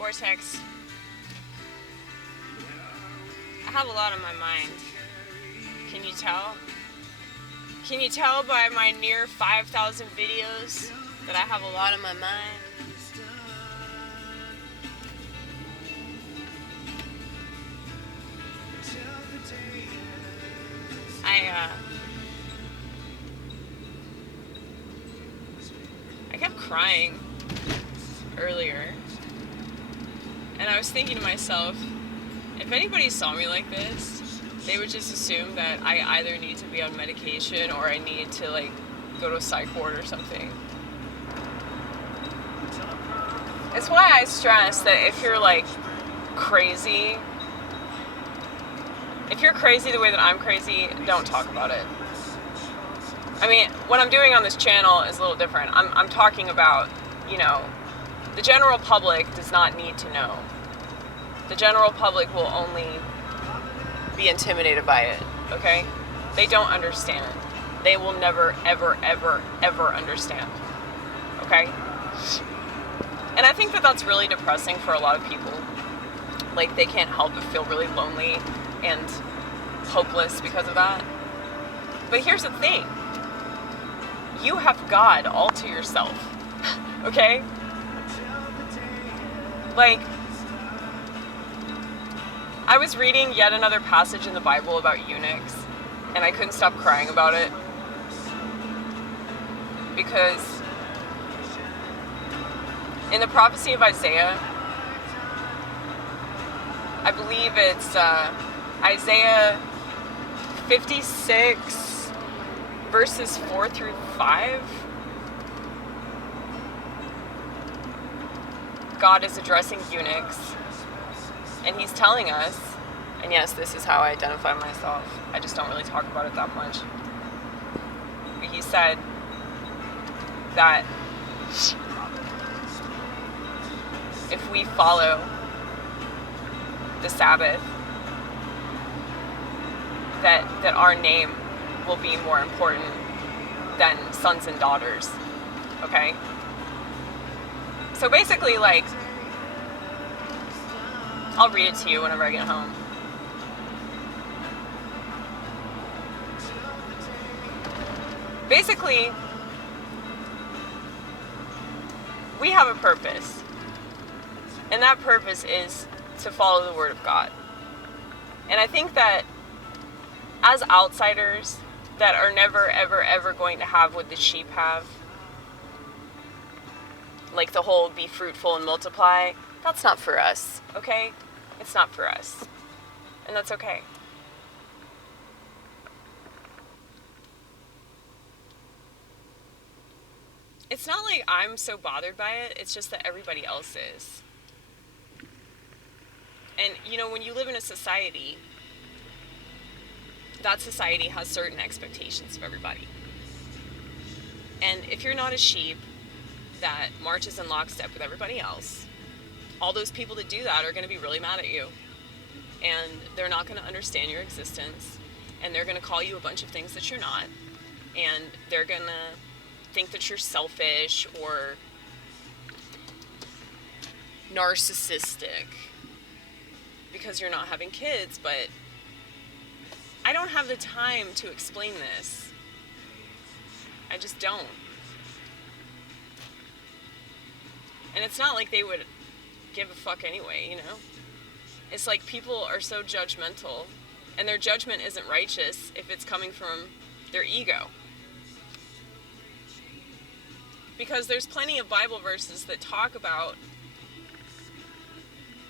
Vortex. I have a lot on my mind. Can you tell? Can you tell by my near 5,000 videos that I have a lot on my mind? I kept crying earlier, and I was thinking to myself, if anybody saw me like this, they would just assume that I either need to be on medication or I need to like go to a psych ward or something. It's why I stress that if you're like crazy, if you're crazy the way that I'm crazy, don't talk about it. I mean, what I'm doing on this channel is a little different. I'm talking about, you know, the general public does not need to know. The general public will only be intimidated by it, okay? They don't understand. They will never, ever, ever, ever understand, okay? And I think that that's really depressing for a lot of people. Like, they can't help but feel really lonely and hopeless because of that. But here's the thing. You have God all to yourself, okay? Like, I was reading yet another passage in the Bible about eunuchs, and I couldn't stop crying about it. Because in the prophecy of Isaiah, I believe it's Isaiah 56, verses 4 through 5. God is addressing eunuchs, and he's telling us, and yes, this is how I identify myself. I just don't really talk about it that much. But he said that if we follow the Sabbath, that our name will be more important than sons and daughters, okay? So basically, like, I'll read it to you whenever I get home. Basically, we have a purpose, and that purpose is to follow the Word of God. And I think that as outsiders that are never, ever, ever going to have what the sheep have, like the whole be fruitful and multiply, that's not for us, okay? It's not for us. And that's okay. It's not like I'm so bothered by it, it's just that everybody else is. And, you know, when you live in a society, that society has certain expectations of everybody. And if you're not a sheep that marches in lockstep with everybody else, all those people that do that are going to be really mad at you. And they're not going to understand your existence. And they're going to call you a bunch of things that you're not. And they're going to think that you're selfish or narcissistic because you're not having kids. But I don't have the time to explain this. I just don't. And it's not like they would give a fuck anyway, you know? It's like people are so judgmental, and their judgment isn't righteous if it's coming from their ego. Because there's plenty of Bible verses that talk about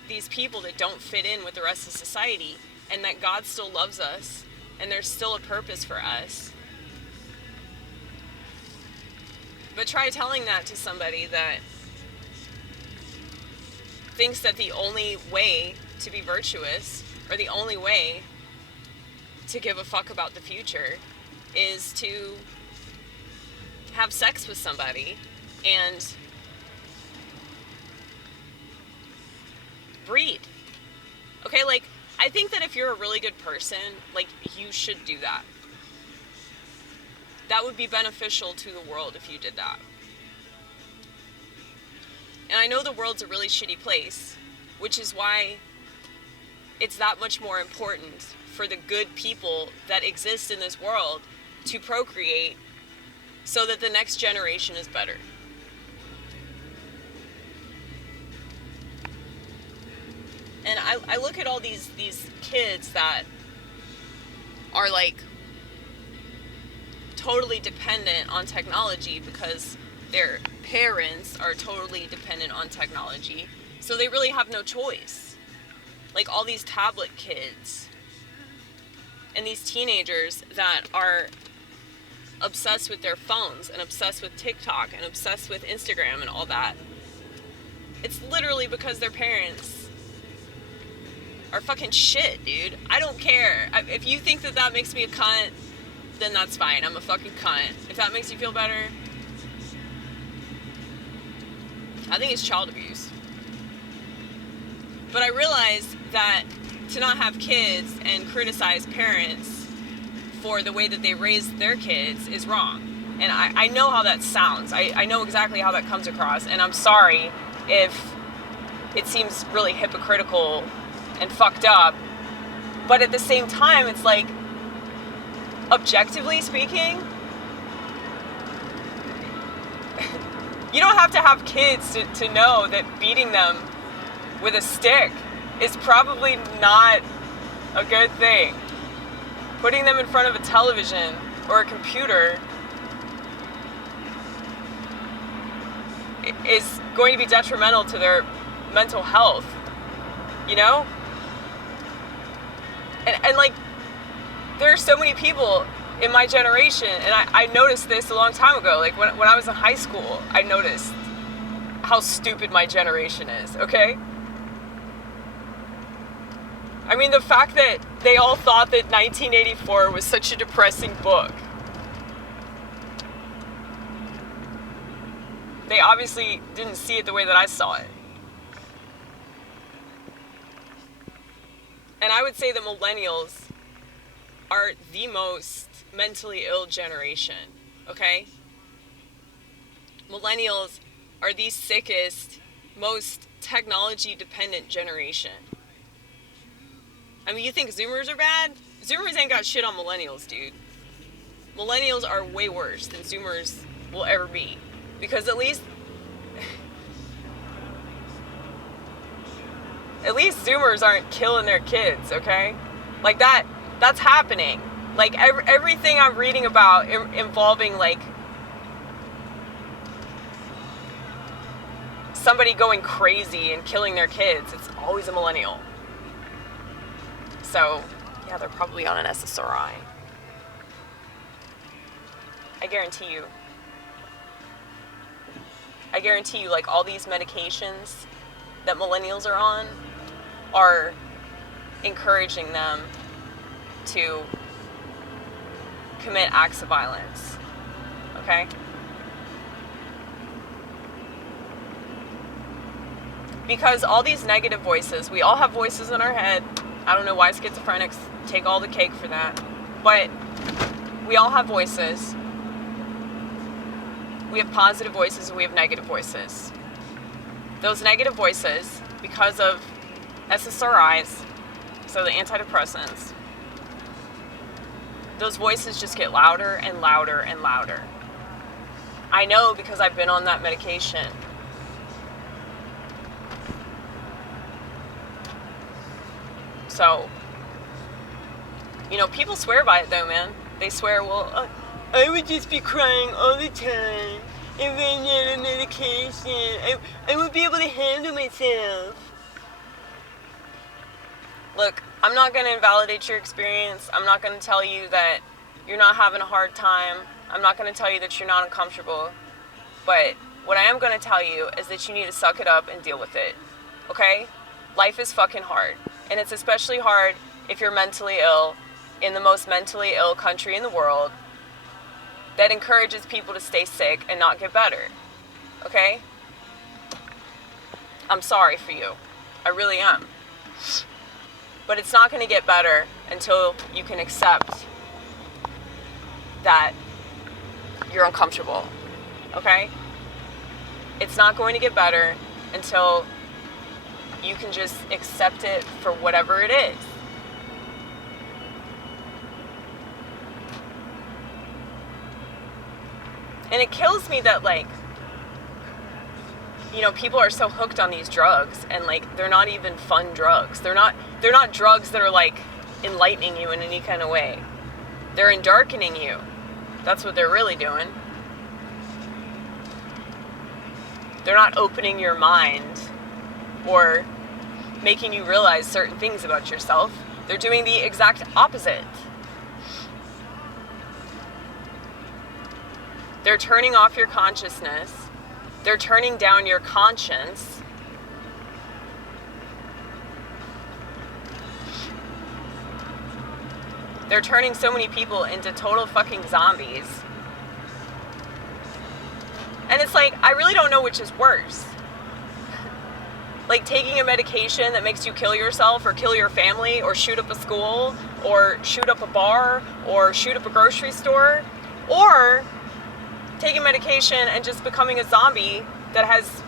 these people that don't fit in with the rest of society, and that God still loves us, and there's still a purpose for us. But try telling that to somebody that thinks that the only way to be virtuous, or the only way to give a fuck about the future, is to have sex with somebody and breed. Okay, like, I think that if you're a really good person, like, you should do that. That would be beneficial to the world if you did that. And I know the world's a really shitty place, which is why it's that much more important for the good people that exist in this world to procreate so that the next generation is better. And I look at all these kids that are like totally dependent on technology because their parents are totally dependent on technology, so they really have no choice. Like all these tablet kids and these teenagers that are obsessed with their phones and obsessed with TikTok and obsessed with Instagram and all that. It's literally because their parents are fucking shit, dude. I don't care. If you think that makes me a cunt, then that's fine. I'm a fucking cunt. If that makes you feel better, I think it's child abuse. But I realized that to not have kids and criticize parents for the way that they raise their kids is wrong. And I know how that sounds. I know exactly how that comes across. And I'm sorry if it seems really hypocritical and fucked up. But at the same time, it's like, objectively speaking, you don't have to have kids to know that beating them with a stick is probably not a good thing. Putting them in front of a television or a computer is going to be detrimental to their mental health, you know? And like, there are so many people in my generation, and I noticed this a long time ago, like when I was in high school, I noticed how stupid my generation is, okay? I mean, the fact that they all thought that 1984 was such a depressing book. They obviously didn't see it the way that I saw it. And I would say that millennials are the most mentally ill generation, okay? Millennials are the sickest, most technology-dependent generation. I mean, you think Zoomers are bad? Zoomers ain't got shit on millennials, dude. Millennials are way worse than Zoomers will ever be. Because at least Zoomers aren't killing their kids, okay? Like that's happening. Like everything I'm reading about involving like somebody going crazy and killing their kids, it's always a millennial. So, yeah, they're probably on an SSRI. I guarantee you. Like, all these medications that millennials are on are encouraging them to commit acts of violence. Okay? Because all these negative voices, we all have voices in our head. I don't know why schizophrenics take all the cake for that. But we all have voices. We have positive voices and we have negative voices. Those negative voices, because of SSRIs, so the antidepressants, those voices just get louder and louder and louder. I know because I've been on that medication. So, you know, people swear by it though, man. They swear, well, I would just be crying all the time if I had a medication. I would be able to handle myself. Look, I'm not going to invalidate your experience. I'm not going to tell you that you're not having a hard time. I'm not going to tell you that you're not uncomfortable. But what I am going to tell you is that you need to suck it up and deal with it. Okay? Life is fucking hard. And it's especially hard if you're mentally ill in the most mentally ill country in the world that encourages people to stay sick and not get better. Okay? I'm sorry for you. I really am. But it's not going to get better until you can accept that you're you can just accept it for whatever it is. And it kills me that, like, you know, people are so hooked on these drugs, and, like, they're not even fun drugs. They're not drugs that are, like, enlightening you in any kind of way. They're darkening you. That's what they're really doing. They're not opening your mind or making you realize certain things about yourself. They're doing the exact opposite. They're turning off your consciousness. They're turning down your conscience. They're turning so many people into total fucking zombies. And it's like, I really don't know which is worse. Like taking a medication that makes you kill yourself or kill your family or shoot up a school or shoot up a bar or shoot up a grocery store, or taking medication and just becoming a zombie that has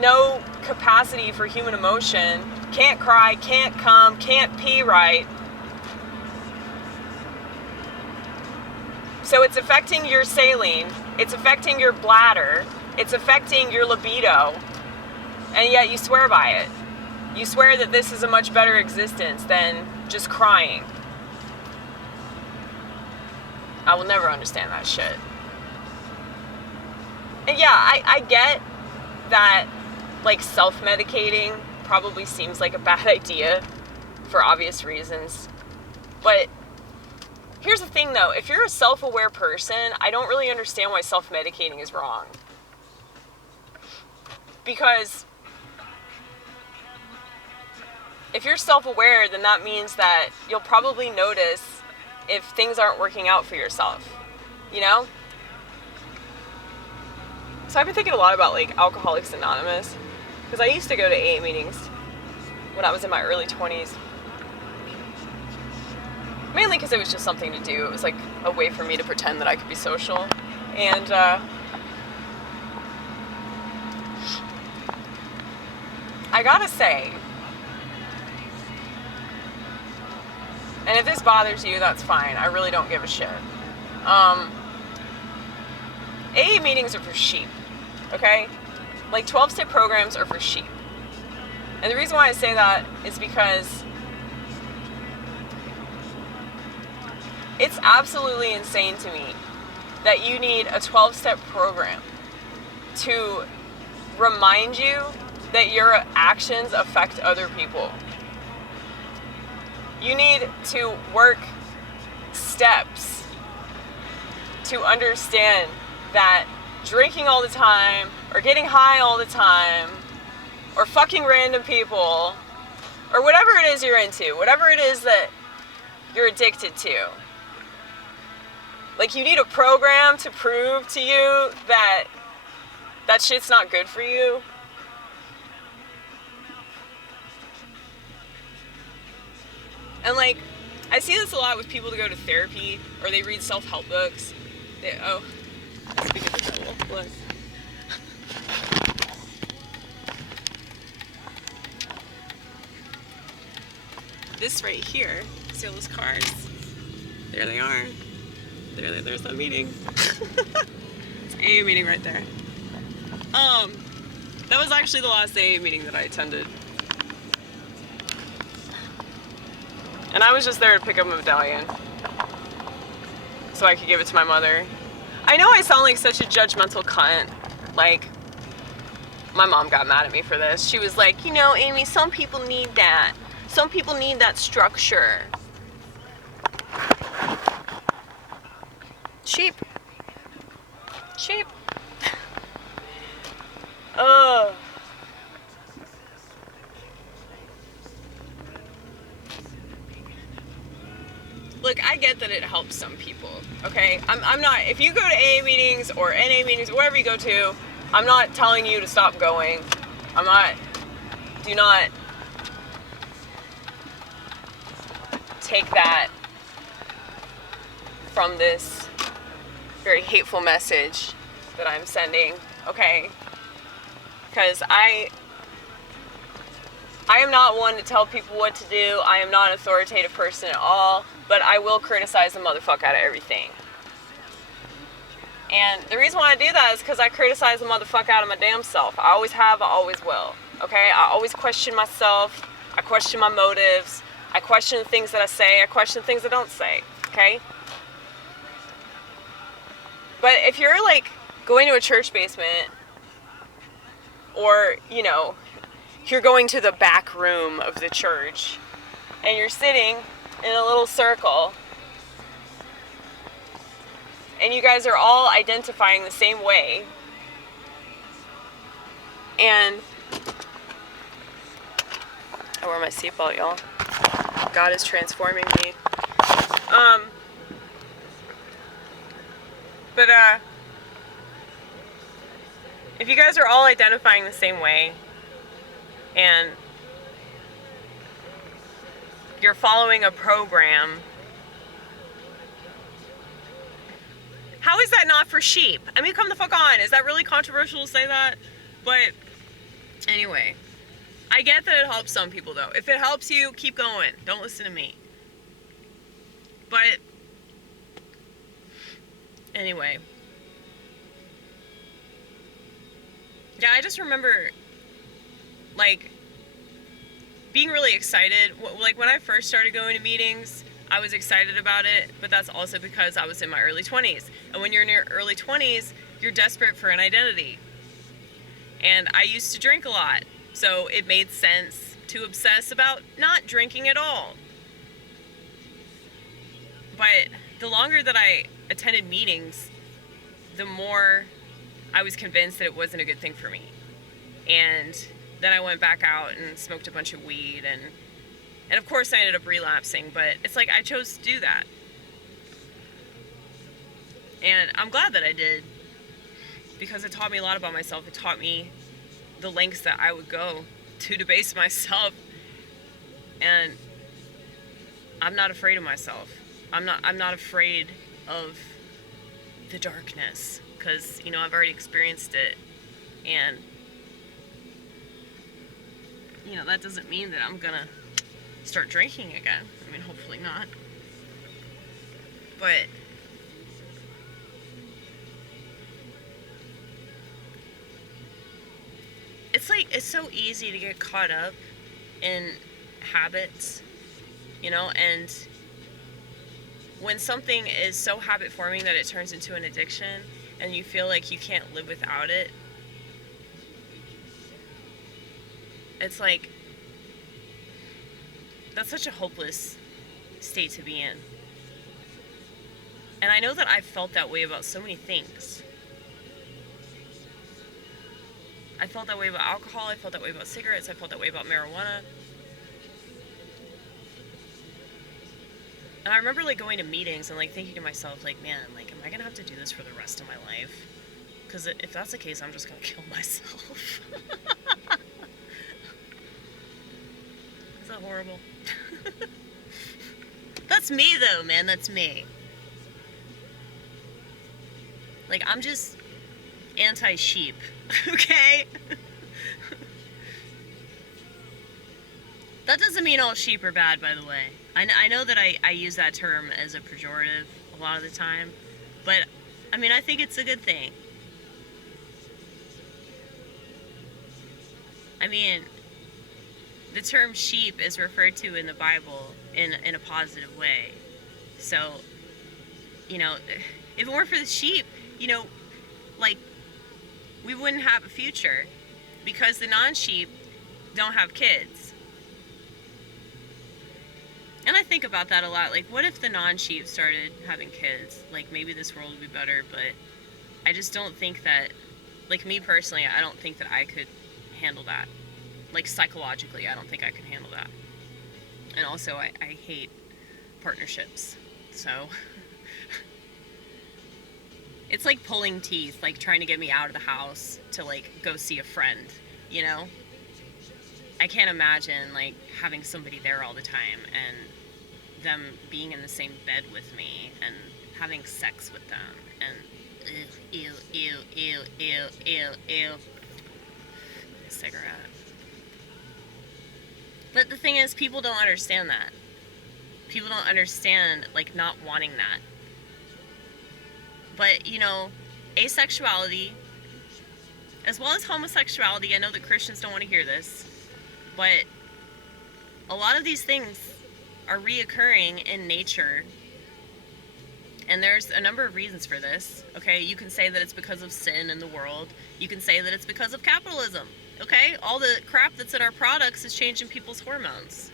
no capacity for human emotion, can't cry, can't come, can't pee right. So it's affecting your saline, it's affecting your bladder, it's affecting your libido, and yet you swear by it. You swear that this is a much better existence than just crying. I will never understand that shit. And yeah, I get that, like, self-medicating probably seems like a bad idea for obvious reasons. But here's the thing, though. If you're a self-aware person, I don't really understand why self-medicating is wrong. Because if you're self-aware, then that means that you'll probably notice if things aren't working out for yourself, you know? So I've been thinking a lot about, like, Alcoholics Anonymous, because I used to go to AA meetings when I was in my early 20s. Mainly because it was just something to do. It was like a way for me to pretend that I could be social. And I gotta say, and if this bothers you, that's fine. I really don't give a shit. AA meetings are for sheep, okay? Like, 12-step programs are for sheep. And the reason why I say that is because it's absolutely insane to me that you need a 12-step program to remind you that your actions affect other people. You need to work steps to understand that drinking all the time, or getting high all the time, or fucking random people, or whatever it is you're into, whatever it is that you're addicted to, like, you need a program to prove to you that that shit's not good for you. And, like, I see this a lot with people that go to therapy or they read self-help books. Speak of the devil, look. This right here, see all those cars? There they are. There's that meeting. It's an AA meeting right there. That was actually the last AA meeting that I attended. And I was just there to pick up a medallion so I could give it to my mother. I know I sound like such a judgmental cunt. Like, my mom got mad at me for this. She was like, you know, Amy, some people need that. Some people need that structure. Sheep. Look, I get that it helps some people, okay? I'm not, if you go to AA meetings or NA meetings, wherever you go to, I'm not telling you to stop going. Do not take that from this very hateful message that I'm sending, okay? Because I am not one to tell people what to do. I am not an authoritative person at all, but I will criticize the motherfucker out of everything. And the reason why I do that is because I criticize the motherfucker out of my damn self. I always have, I always will. Okay? I always question myself. I question my motives. I question the things that I say. I question the things I don't say. Okay? But if you're like going to a church basement, or, you know, you're going to the back room of the church, and you're sitting in a little circle, and you guys are all identifying the same way, and I wear my seatbelt, y'all. God is transforming me. But if you guys are all identifying the same way, and you're following a program, how is that not for sheep? I mean, come the fuck on. Is that really controversial to say that? But anyway, I get that it helps some people, though. If it helps you, keep going. Don't listen to me. But anyway, yeah, I just remember, like, being really excited. Like, when I first started going to meetings, I was excited about it, but that's also because I was in my early 20s. And when you're in your early 20s, you're desperate for an identity. And I used to drink a lot, so it made sense to obsess about not drinking at all. But the longer that I attended meetings, the more I was convinced that it wasn't a good thing for me. And then I went back out and smoked a bunch of weed, and of course I ended up relapsing, but it's like I chose to do that. And I'm glad that I did, because it taught me a lot about myself. It taught me the lengths that I would go to debase myself. And I'm not afraid of myself. I'm not afraid of the darkness, because, you know, I've already experienced it. And, you know, that doesn't mean that I'm gonna start drinking again. I mean, hopefully not. But it's like, it's so easy to get caught up in habits, you know, and when something is so habit forming that it turns into an addiction and you feel like you can't live without it, it's like, that's such a hopeless state to be in. And I know that I've felt that way about so many things. I felt that way about alcohol, I felt that way about cigarettes, I felt that way about marijuana. And I remember, like, going to meetings and, like, thinking to myself, like, man, like, am I gonna have to do this for the rest of my life? Because if that's the case, I'm just gonna kill myself. Is that horrible? That's me, though, man, that's me. Like, I'm just anti-sheep, okay? That doesn't mean all sheep are bad, by the way. I know that I use that term as a pejorative a lot of the time, but, I mean, I think it's a good thing. I mean, the term sheep is referred to in the Bible in a positive way. So, you know, if it weren't for the sheep, you know, like, we wouldn't have a future, because the non-sheep don't have kids. And I think about that a lot. Like, what if the non-sheep started having kids? Like, maybe this world would be better, but I just don't think that, like, me personally, I don't think that I could handle that. Like, psychologically, I don't think I could handle that. And also, I hate partnerships. So, it's like pulling teeth, like, trying to get me out of the house to, like, go see a friend, you know? I can't imagine, like, having somebody there all the time and them being in the same bed with me and having sex with them and ew. cigarette. But the thing is, people don't understand that. People don't understand, like, not wanting that. But, you know, asexuality, as well as homosexuality, I know that Christians don't want to hear this, but a lot of these things are reoccurring in nature. And there's a number of reasons for this, okay? You can say that it's because of sin in the world. You can say that it's because of capitalism, okay? All the crap that's in our products is changing people's hormones.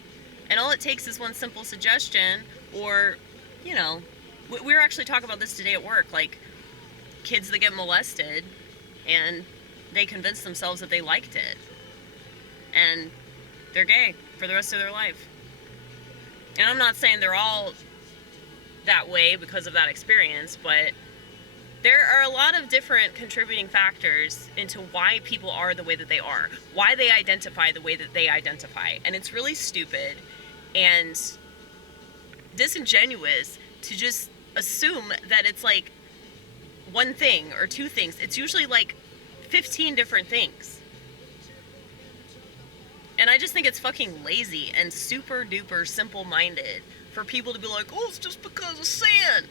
And all it takes is one simple suggestion, or, you know, we were actually talking about this today at work, like kids that get molested and they convince themselves that they liked it. And they're gay for the rest of their life. And I'm not saying they're all that way because of that experience, but there are a lot of different contributing factors into why people are the way that they are, why they identify the way that they identify. And it's really stupid and disingenuous to just assume that it's like one thing or two things. It's usually like 15 different things. And I just think it's fucking lazy and super duper simple-minded for people to be like, oh, it's just because of sin.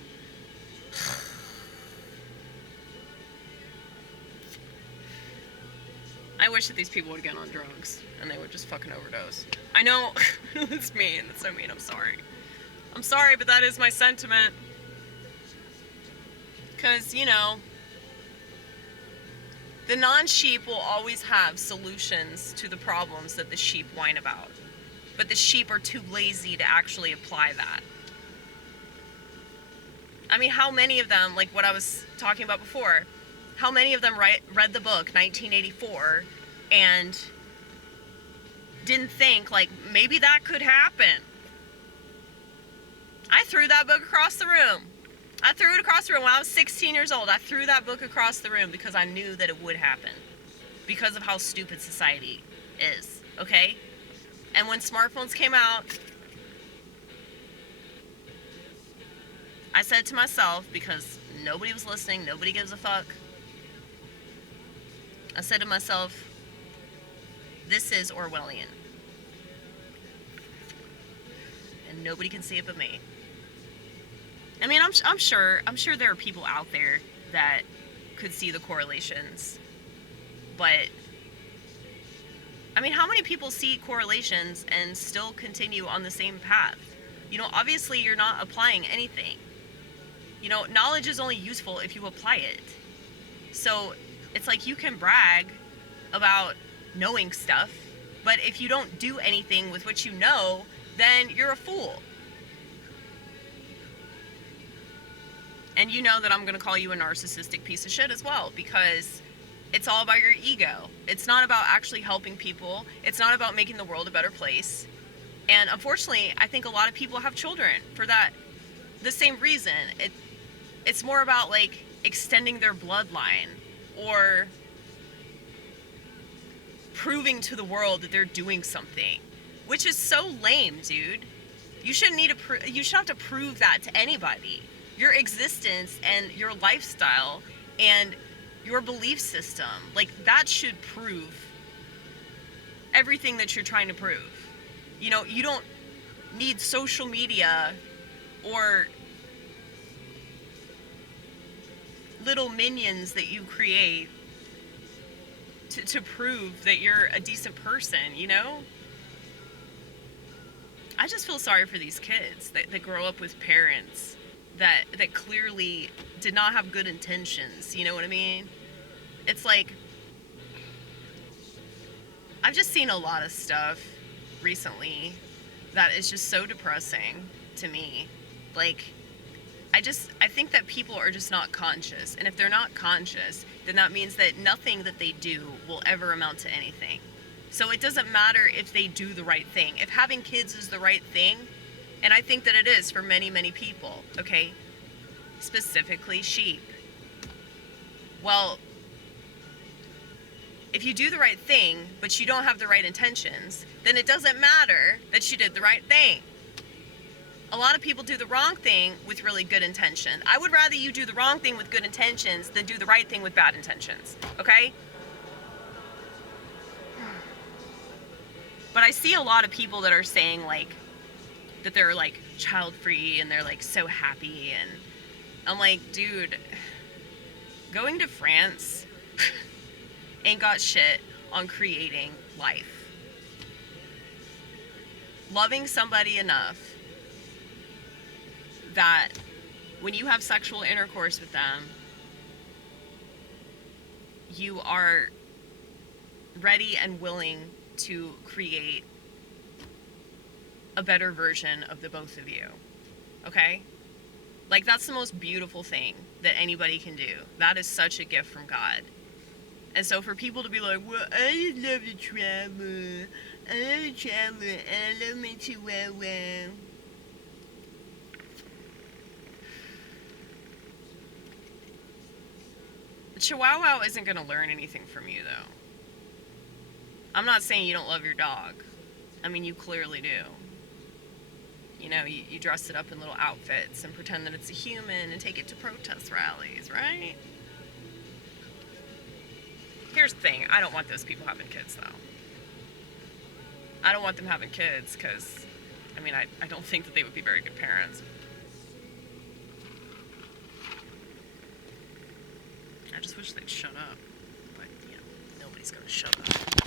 I wish that these people would get on drugs and they would just fucking overdose. I know, it's mean, it's so mean, I'm sorry. I'm sorry, but that is my sentiment. Because, you know, the non-sheep will always have solutions to the problems that the sheep whine about. But the sheep are too lazy to actually apply that. I mean, how many of them, like what I was talking about before, how many of them read the book 1984 and didn't think, like, maybe that could happen? I threw that book across the room. I threw it across the room when I was 16 years old. I threw that book across the room because I knew that it would happen. Because of how stupid society is, okay? And when smartphones came out, I said to myself, because nobody was listening, nobody gives a fuck, I said to myself, this is Orwellian. And nobody can see it but me. I mean, I'm sure there are people out there that could see the correlations, but I mean, how many people see correlations and still continue on the same path? You know, obviously you're not applying anything. You know, knowledge is only useful if you apply it. So it's like you can brag about knowing stuff, but if you don't do anything with what you know, then you're a fool. And you know that I'm going to call you a narcissistic piece of shit as well, because it's all about your ego. It's not about actually helping people. It's not about making the world a better place. And unfortunately, I think a lot of people have children for that, the same reason. It's more about like extending their bloodline or proving to the world that they're doing something, which is so lame, dude. You shouldn't have to prove that to anybody. Your existence and your lifestyle and your belief system, like, that should prove everything that you're trying to prove. You know, you don't need social media or little minions that you create to prove that you're a decent person, you know? I just feel sorry for these kids that grow up with parents that clearly did not have good intentions, you know what I mean? It's like, I've just seen a lot of stuff recently that is just so depressing to me. Like, I think that people are just not conscious, and if they're not conscious, then that means that nothing that they do will ever amount to anything. So it doesn't matter if they do the right thing. If having kids is the right thing, and I think that it is for many, many people, okay? Specifically sheep. Well, if you do the right thing, but you don't have the right intentions, then it doesn't matter that you did the right thing. A lot of people do the wrong thing with really good intention. I would rather you do the wrong thing with good intentions than do the right thing with bad intentions, okay? But I see a lot of people that are saying, like, that they're, like, child-free and they're, like, so happy. And I'm like, dude, going to France ain't got shit on creating life. Loving somebody enough that when you have sexual intercourse with them, you are ready and willing to create a better version of the both of you. Okay? Like, that's the most beautiful thing that anybody can do. That is such a gift from God. And so for people to be like, well, I just love the trauma. I love the trauma, and I love my chihuahua. The chihuahua isn't going to learn anything from you, though. I'm not saying you don't love your dog. I mean, you clearly do. You know, you dress it up in little outfits and pretend that it's a human and take it to protest rallies, right? Here's the thing. I don't want those people having kids, though. I don't want them having kids because, I mean, I don't think that they would be very good parents. I just wish they'd shut up. But, you know, nobody's going to shut up.